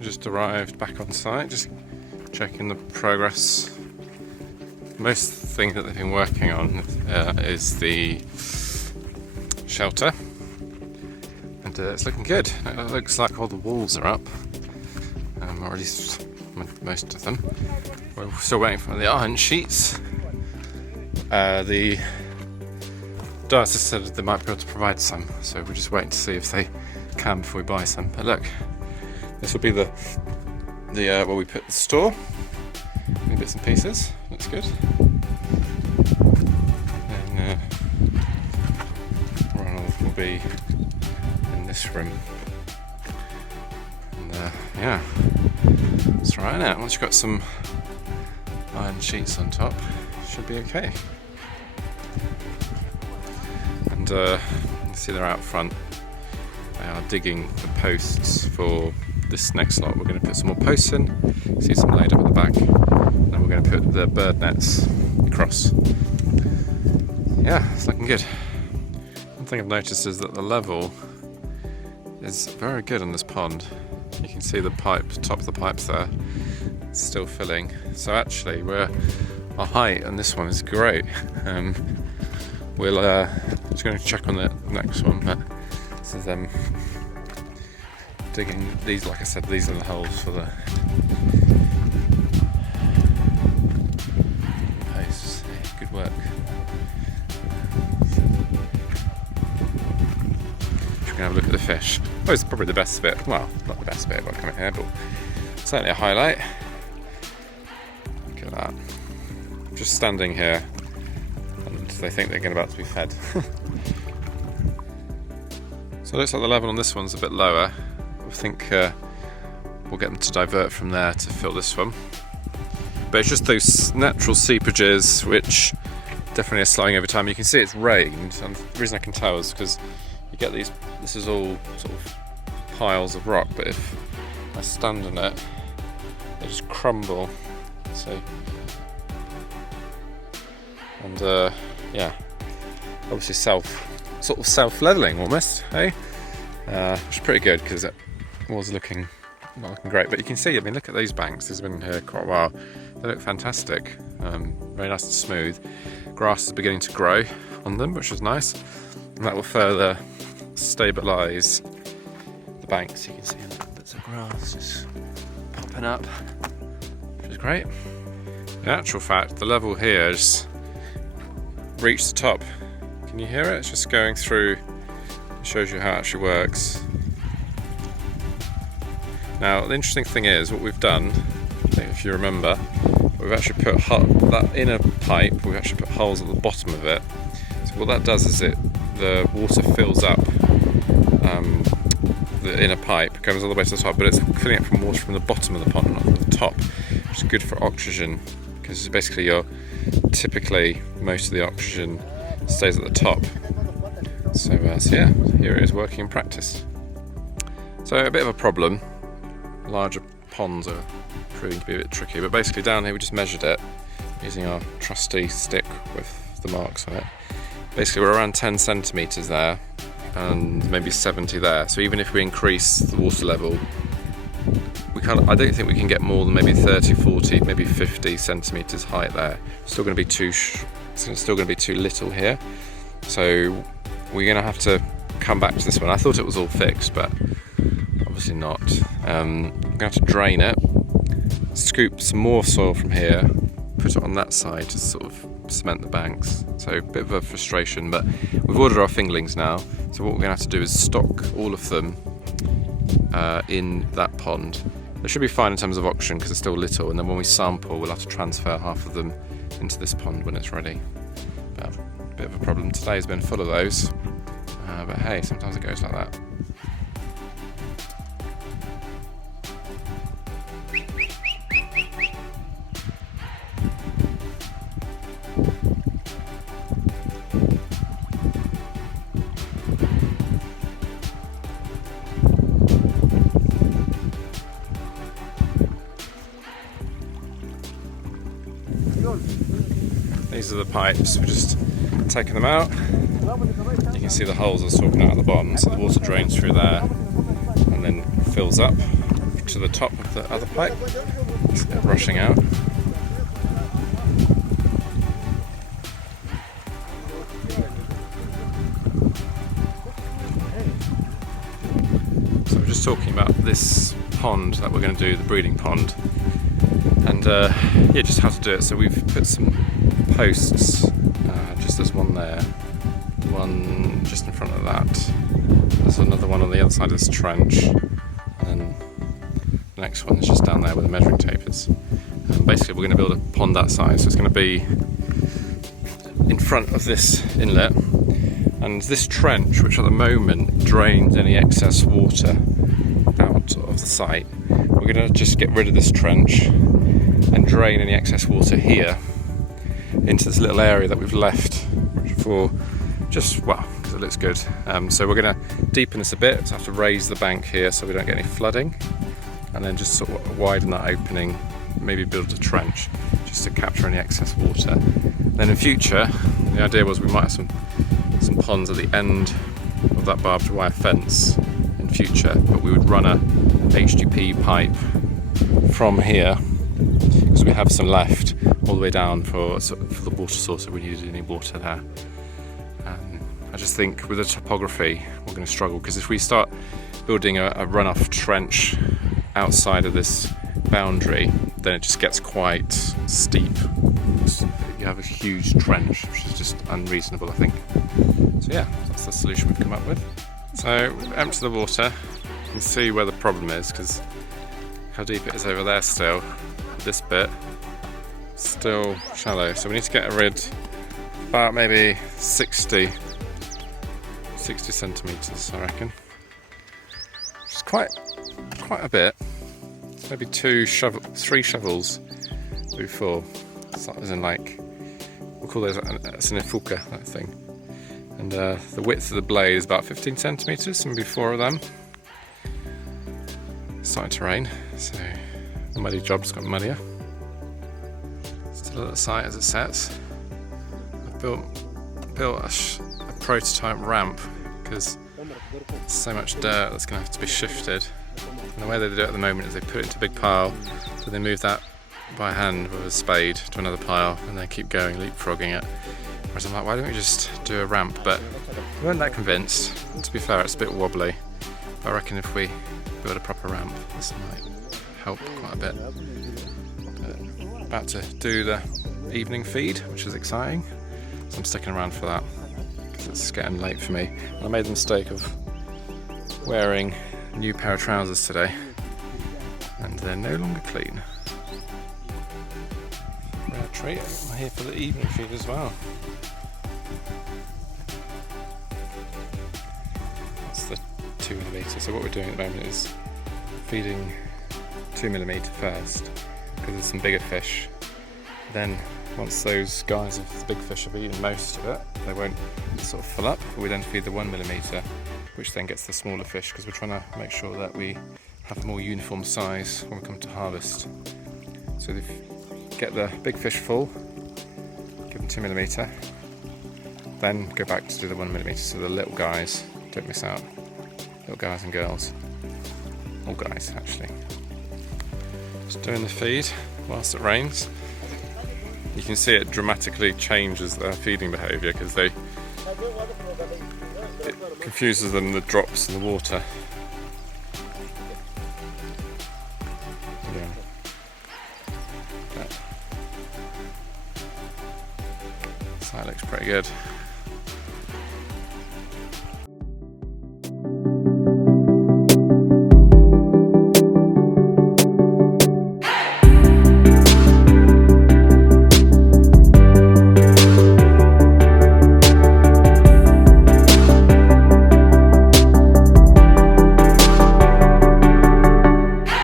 Just arrived back on site, just checking the progress. Most thing that they've been working on is the shelter, and it's looking good. It looks like all the walls are up, or at least most of them. We're still waiting for the iron sheets. The diocese said they might be able to provide some, so we're just waiting to see if they can before we buy some. But look, this will be the where we put the store. Any bits and pieces. Looks good. And Ronald will be in this room. And yeah, that's right now. Once you've got some iron sheets on top, should be okay. And you see they're out front. They are digging the posts for this next lot. We're going to put some more posts in. You see some laid up at the back. And we're going to put the bird nets across. Yeah, it's looking good. One thing I've noticed is that the level is very good on this pond. You can see the pipe, top of the pipes there. It's still filling. So actually, our height on this one is great. We'll just going to check on the next one, but this is digging these. Like I said, these are the holes for the posts. Yeah, good work. We're gonna have a look at the fish. Oh, it's probably the best bit. Well, not the best bit about coming here, but certainly a highlight. Look at that. Just standing here, and they think they're about to be fed. So it looks like the level on this one's a bit lower. I think we'll get them to divert from there to fill this one. But it's just those natural seepages which definitely are slowing over time. You can see it's rained, and the reason I can tell is because you get these, this is all sort of piles of rock, but if I stand on it, they just crumble. So, and yeah, obviously sort of self-leveling almost, hey? Which is pretty good because it was looking great. But you can see, I mean, look at these banks. These have been here quite a while. They look fantastic. Very nice and smooth. Grass is beginning to grow on them, which is nice. And that will further stabilise the banks. You can see bits of grass just popping up, which is great. In actual fact, the level here has reached the top. Can you hear it? It's just going through. It shows you how it actually works. Now, the interesting thing is, what we've done, I think if you remember, we've actually put that inner pipe, we've actually put holes at the bottom of it. So what that does is the water fills up the inner pipe, comes all the way to the top, but it's filling up from water from the bottom of the pond, not from the top, which is good for oxygen, because basically typically most of the oxygen stays at the top. So yeah, here it is working in practice. So a bit of a problem. Larger ponds are proving to be a bit tricky, but basically down here we just measured it using our trusty stick with the marks on it. Basically we're around 10 centimetres there and maybe 70 there. So even if we increase the water level, I don't think we can get more than maybe 30, 40, maybe 50 centimetres height there. It's still going to be too little here. So we're going to have to come back to this one. I thought it was all fixed, but obviously not. I'm going to have to drain it, scoop some more soil from here, put it on that side to sort of cement the banks. So a bit of a frustration, but we've ordered our fingerlings now. So what we're going to have to do is stock all of them in that pond. They should be fine in terms of oxygen because they're still little, and then when we sample we'll have to transfer half of them into this pond when it's ready. But a bit of a problem. Today's been full of those, but hey, sometimes it goes like that. These are the pipes, we're just taking them out. You can see the holes are sorting out at the bottom, so the water drains through there and then fills up to the top of the other pipe. It's rushing out. So we're just talking about this pond that we're going to do, the breeding pond, and yeah, just how to do it. So we've put some posts, just there's one there, one just in front of that, there's another one on the other side of this trench, and then the next one is just down there where the measuring tape is. Basically we're going to build a pond that size, so it's going to be in front of this inlet, and this trench, which at the moment drains any excess water out of the site, we're going to just get rid of this trench and drain any excess water here into this little area that we've left for just, well, because it looks good. So we're going to deepen this a bit, so I have to raise the bank here so we don't get any flooding, and then just sort of widen that opening, maybe build a trench just to capture any excess water. Then in future, the idea was we might have some ponds at the end of that barbed wire fence in future, but we would run a HDP pipe from here, because we have some left, all the way down for the water source if we needed any water there. I just think with the topography we're going to struggle, because if we start building a runoff trench outside of this boundary, then it just gets quite steep. You have a huge trench, which is just unreasonable, I think. So yeah, that's the solution we've come up with. So empty the water, you can see where the problem is, because how deep it is over there still. This bit still shallow, so we need to get rid about maybe 60 centimetres, I reckon. Which is quite a bit. Maybe 3 shovels before. So as in, like, we'll call those a sinifuka, that thing. And the width of the blade is about 15 centimetres, maybe 4 of them. It's starting to rain, so the muddy job's got muddier. Still at the site as it sets. I've built a prototype ramp, because there's so much dirt that's going to have to be shifted. And the way they do it at the moment is they put it into a big pile, then they move that by hand with a spade to another pile, and then keep going, leapfrogging it. Whereas I'm like, why don't we just do a ramp? But I weren't that convinced. To be fair, it's a bit wobbly. But I reckon if we build a proper ramp, this might help quite a bit. But about to do the evening feed, which is exciting. So I'm sticking around for that, because it's getting late for me. And I made the mistake of wearing a new pair of trousers today, and they're no longer clean. Rare treat, I'm here for the evening feed as well. That's the 2mm. So what we're doing at the moment is feeding 2mm first, because there's some bigger fish. Then once those guys of the big fish have eaten most of it, they won't sort of fill up. We then feed the 1mm, which then gets the smaller fish, because we're trying to make sure that we have a more uniform size when we come to harvest. So if you get the big fish full, give them 2mm, then go back to do the 1mm, so the little guys don't miss out. Little guys and girls. All guys, actually. Just doing the feed whilst it rains. You can see it dramatically changes their feeding behaviour, because it confuses them, the drops in the water. Yeah. That looks pretty good.